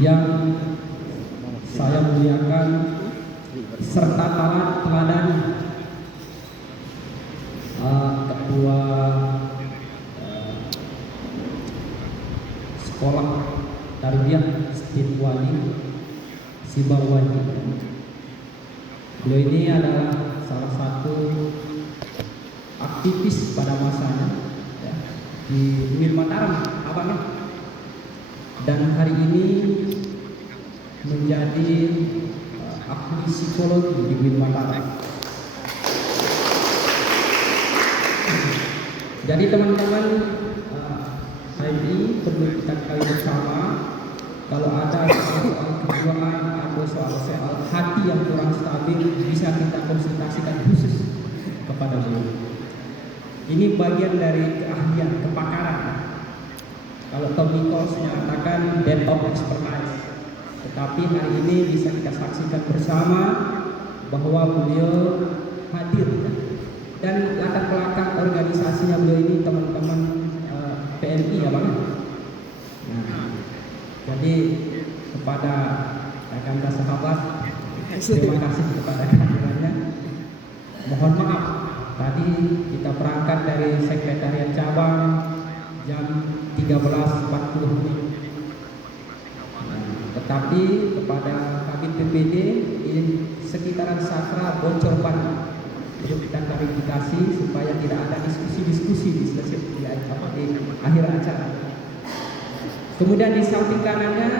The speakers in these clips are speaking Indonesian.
yang saya muliakan serta teladani Ketua Sekolah Tarbiyah Istiqwali Sibawani. Beliau ini adalah salah satu aktivis pada masanya ya, di Uin Mataram, abangnya. Dan hari ini menjadi ahli psikologi di Uin Mataram. Jadi teman-teman, hari ini perlu kita ketahui bersama kalau ada soal kejiwaan atau soal hati yang kurang stabil, bisa kita konsultasikan khusus kepada beliau. Ini bagian dari keahlian, kepakaran. Kalau Tom Nichols menyatakan depth of expertise. Tetapi hari ini bisa kita saksikan bersama bahwa beliau hadir. Dan latar belakang organisasinya beliau ini teman-teman PNI ya Bang. Nah, jadi kepada rekan dan sahabat, terima kasih kepada kehadirannya. Mohon maaf tadi kita berangkat dari sekretariat cabang jam 13.40. Tetapi kepada Kabid PPD di sekitaran Sakra bocor ban. Perlu kita klarifikasi supaya tidak ada diskusi-diskusi di akhir acara. Kemudian di samping kanannya,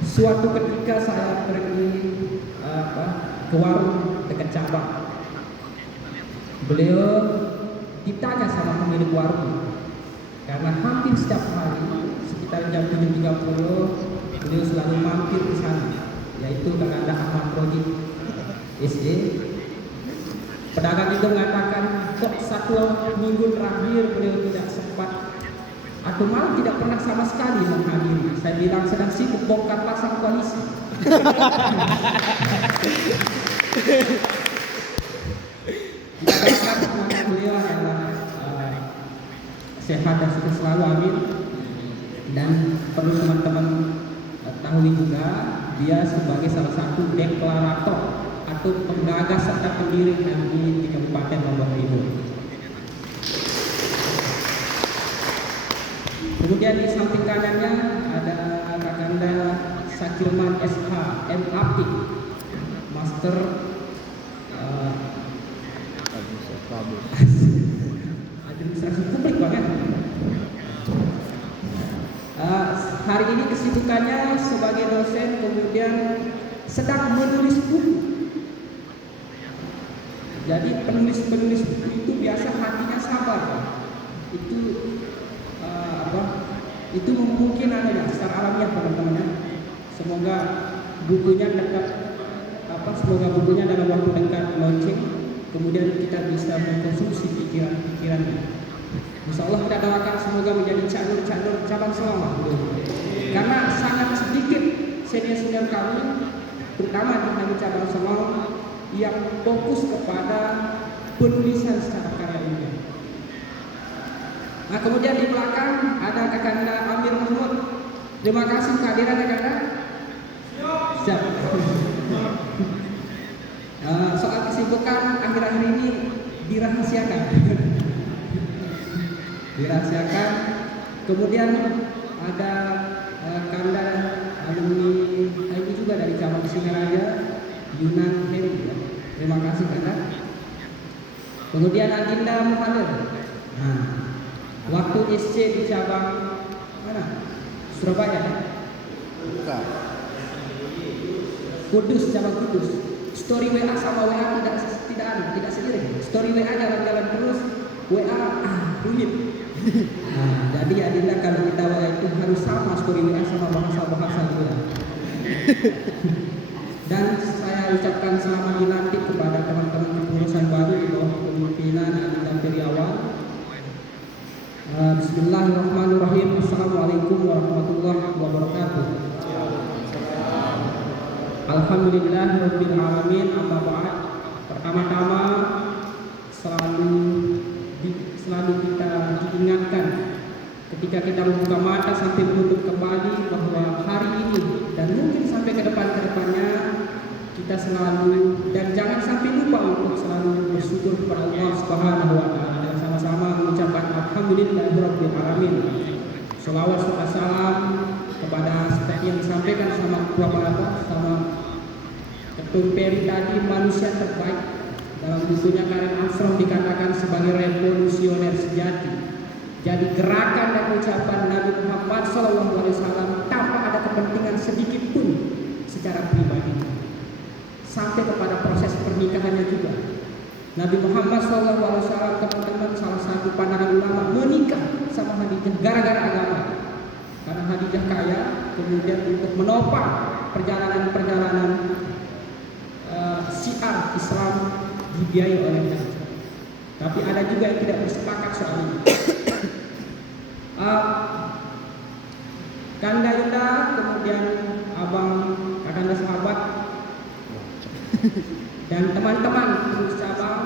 suatu ketika saya pergi ke warung dekat cabang, beliau ditanya sama pemilik warung karena hampir setiap hari sekitar jam 7.30 beliau selalu mampir ke sana, yaitu Kakanda Ahmad Rodi SE. Pedagang itu mengatakan kok satu minggu terakhir beliau tidak sempat atau malah tidak pernah sama sekali menghadiri. Saya bilang sedang sibuk bongkar pasang koalisi. Semoga beliau adalah sehat dan sukses selalu, amin. Dan perlu teman-teman tahu juga dia sebagai salah satu deklarator atau penggagas serta pendiri HMI di Kabupaten Lombok Timur. Kemudian di samping kanannya ada Kakanda Sakilman SH MAP, Master Administrasi Publik banget. Hari ini kesibukannya sebagai dosen, kemudian sedang menulis buku. Jadi penulis-penulis buku itu biasa hatinya sabar. Itu mungkin ada secara alamiah teman-teman. Semoga bukunya semoga bukunya dalam waktu dekat launching. Kemudian kita bisa mengkonsumsi pikiran-pikirannya. Insya Allah kita doakan semoga menjadi calur cabang selamat. Karena sangat sedikit senior-senior kami, terutama di HMI cabang Semau, yang fokus kepada penulisan secara karya ilmiah. Nah, kemudian di belakang ada Kakanda Amir Mahmud. Terima kasih kehadiran Kakanda. Siap. Soal kesibukan akhir-akhir ini dirahasiakan. Kemudian ada Kanda alumni ini juga dari cabang Singaraja, Yunan Heri. Terima kasih Kanda. Kemudian Adinda Muhammad. Nah, waktu SC di cabang mana? Surabaya. Bukan. Kudus, cabang Kudus. Story WA sama WA tidak sendiri. Story WA jalan-jalan terus, WA bunyi. Nah, jadi Adinda kalau kita WA itu harus sama story WA sama bahasa juga. Dan saya ucapkan selamat dilantik kepada teman-teman kepengurusan baru di bawah kepemimpinan Adinda Feriawan. Bismillahirrahmanirrahim. Assalamualaikum warahmatullahi wabarakatuh. Alhamdulillahirabbil alamin. Amma ba'd. Pertama-tama selalu kita diingatkan ketika kita membuka mata sampai menutup kembali, bahwa hari ini dan mungkin sampai ke depannya kita selalu, dan jangan sampai lupa untuk selalu bersyukur kepada Allah Subhanahu wa taala, dan sama-sama mengucapkan alhamdulillahirabbil alamin. Shalawat serta salam kepada seperti yang disampaikan sama Ketum Peri tadi, manusia terbaik. Dalam bukunya Karen Armstrong dikatakan sebagai revolusioner sejati. Jadi gerakan dan ucapan Nabi Muhammad SAW tanpa ada kepentingan sedikit pun secara pribadi, sampai kepada proses pernikahannya juga. Nabi Muhammad SAW, teman-teman, salah satu pandangan ulama, menikah sama Khadijah gara-gara agama. Karena Khadijah kaya, kemudian untuk menopang perjalanan-perjalanan syiar Islam dibiayai oleh Khadijah. Tapi ada juga yang tidak bersepakat soal ini. Kanda Yunda, kemudian abang kakanda sahabat dan teman-teman pengurus cabang,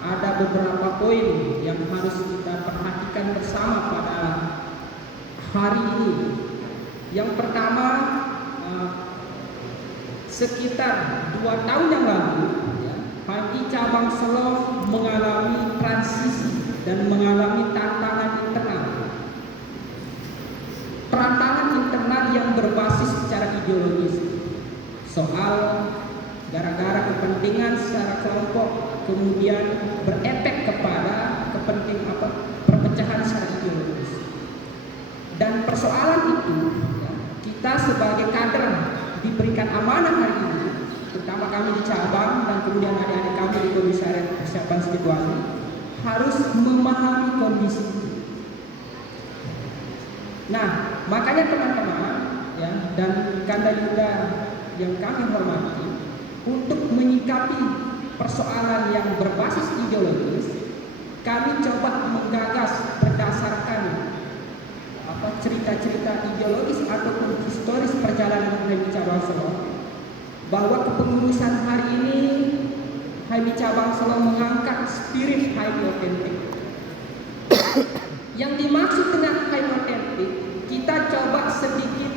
ada beberapa poin yang harus kita perhatikan bersama pada hari ini. Yang pertama, sekitar 2 tahun yang lalu, HMI cabang Solo mengalami transisi dan mengalami tantangan internal. Tantangan internal yang berbasis secara ideologis, soal gara-gara kepentingan secara kelompok, kemudian berefek kepada perpecahan secara ideologis. Dan persoalan itu, kita sebagai kader diberikan amanah hari ini, terutama kami di cabang dan kemudian adik-adik kami di Komisariat Persiapan Spirituali, harus memahami kondisi itu. Nah, makanya teman-teman dan Kanda Yuda yang kami hormati, untuk menyikapi persoalan yang berbasis ideologis, kami coba menggagas berdasarkan cerita-cerita ideologis ataupun historis perjalanan HMI Cabang Solo, bahwa kepengurusan hari ini HMI Cabang Solo mengangkat spirit HMI otentik. Yang dimaksud dengan HMI otentik, kita coba sedikit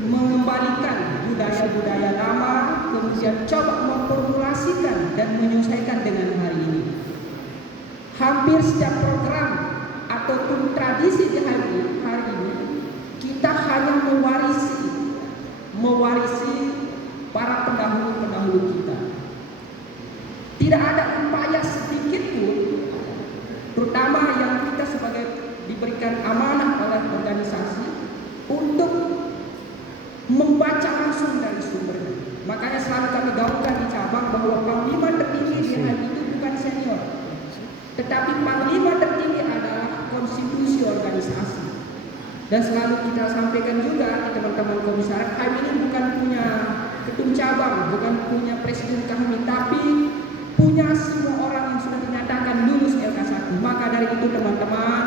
mengembalikan budaya-budaya lama, kemudian coba memformulasikan dan menyesuaikan dengan hari ini. Hampir setiap program ataupun tradisi di hari ini, kita hanya mewarisi para pendahulu-pendahulu kita. Tidak ada upaya sedikit pun, terutama yang kita sebagai diberikan amanah oleh organisasi, untuk membaca langsung dari sumbernya. Makanya selalu kami gaungkan di cabang bahwa panglima tertinggi di hari itu bukan senior, tetapi panglima tertinggi adalah konstitusi organisasi. Dan selalu kita sampaikan juga di teman-teman komisariat, kami ini bukan punya ketum cabang, bukan punya presiden kami, tapi punya semua orang yang sudah dinyatakan lulus LK1. Maka dari itu teman-teman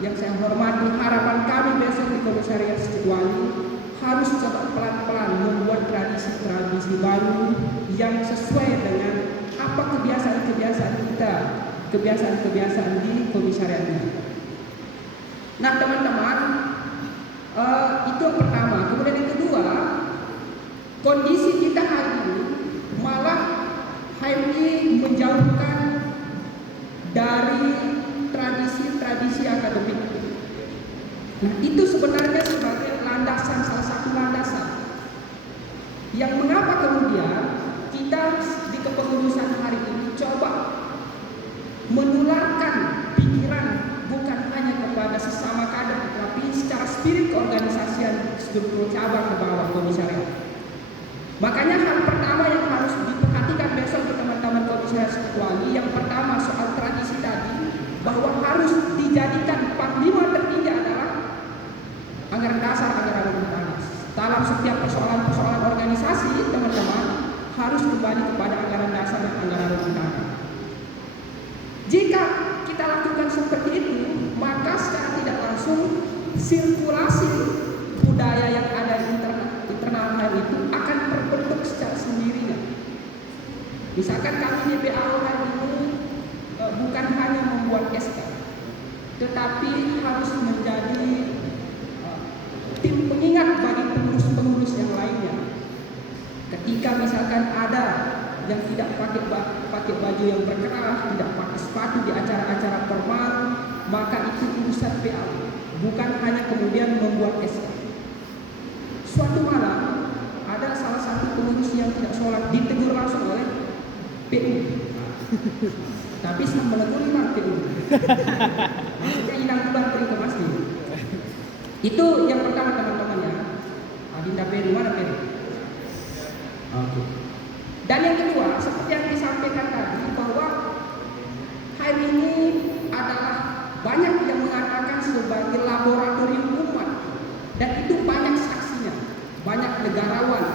yang saya hormati, harapan kami besok di Komisariat Spirituali harus coba pelan-pelan membuat tradisi-tradisi baru yang sesuai dengan apa kebiasaan-kebiasaan kita, kebiasaan-kebiasaan di komisariatnya. Nah teman-teman, itu yang pertama. Kemudian yang kedua, kondisi kita hari ini malah HMI menjauhkan dari tradisi-tradisi akademik. Nah itu sebenarnya sebagai landasan, salah satu landasan yang mengapa kemudian kita di kepengurusan hari ini coba menularkan pikiran bukan hanya kepada sesama kader, tapi secara spirit keorganisasian struktur cabang ke bawah komisariat. Makanya hal pertama yang harus diperhatikan besok ke teman-teman komisariat spirituali, yang pertama soal tradisi tadi, bahwa harus dijadikan panglima tertinggi adalah anggaran dasar, anggaran rumah tangga. Dalam setiap persoalan-persoalan organisasi, teman-teman harus kembali kepada anggaran dasar dan anggaran rumah tangga. Jika kita lakukan seperti itu, maka secara tidak langsung sirkulasi budaya yang ada di internal hal itu akan terbentuk secara sendirinya. Misalkan kami di BAO hari ini bukan hanya membuat SK, tetapi harus menjadi pengingat bagi pengurus-pengurus yang lainnya. Ketika misalkan ada yang tidak pakai baju yang berkerah, tidak pakai sepatu di acara-acara formal, maka itu urusan PA, bukan hanya kemudian membuat SK. Suatu malam ada salah satu pengurus yang tidak sholat, ditegur langsung oleh PU. Tapi sang menegur hilang PU. Maksudnya hilang bulan itu pasti. Itu yang pertama teman-teman ya. Adinda Peri, mana Peri? Oke. Dan yang kedua, seperti yang disampaikan tadi, bahwa hari ini adalah banyak yang mengatakan sebagai laboratorium umat, dan itu banyak saksinya, banyak negarawan,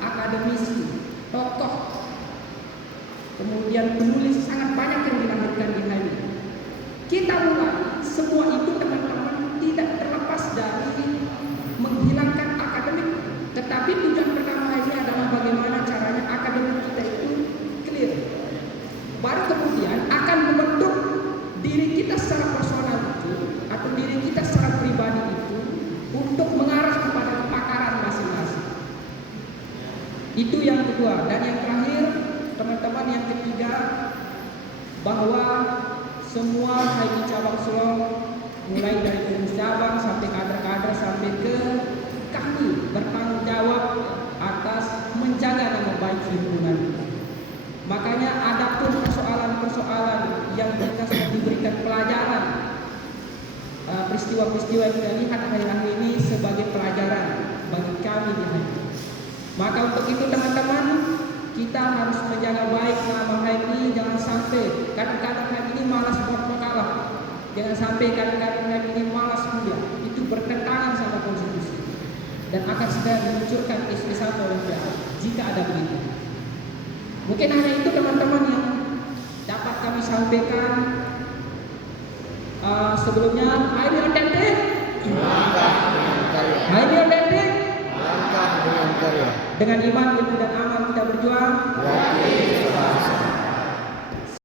akademisi, tokoh, kemudian penulis, sangat banyak yang dilahirkan di HMI. Kita mulai semua itu teman-teman tidak terlepas dari menghilangkan akademik, tetapi tujuan pertama ini adalah bagaimana caranya akademik kita itu clear. Baru kemudian akan membentuk diri kita secara personal itu, atau diri kita secara pribadi itu, untuk mengarah kepada kepakaran masing-masing. Itu yang kedua. Dan yang terakhir teman-teman, yang ketiga, bahwa semua HMI cabang Solo, mulai dari pengurus cabang sampai kader-kader sampai ke kami, bertanggung jawab atas menjaga nama baik himpunan. Makanya adapun persoalan-persoalan yang kita sudah diberikan pelajaran, peristiwa-peristiwa yang kita lihat hari-hari ini sebagai pelajaran bagi kami di HMI. Maka untuk itu teman-teman, kita harus menjaga baik nama HMI. Jangan sampai kadang-kadang HMI ini malas berkalah. Jangan sampai kadang-kadang HMI ini malas kuliah. Itu bertentangan sama konstitusi dan akan segera dimunculkan SP1 oleh PA jika ada begitu. Mungkin hanya itu teman-teman yang dapat kami sampaikan. Sebelumnya, HMI otentik, HMI otentik, dengan iman, ilmu dan amal kita berjuang.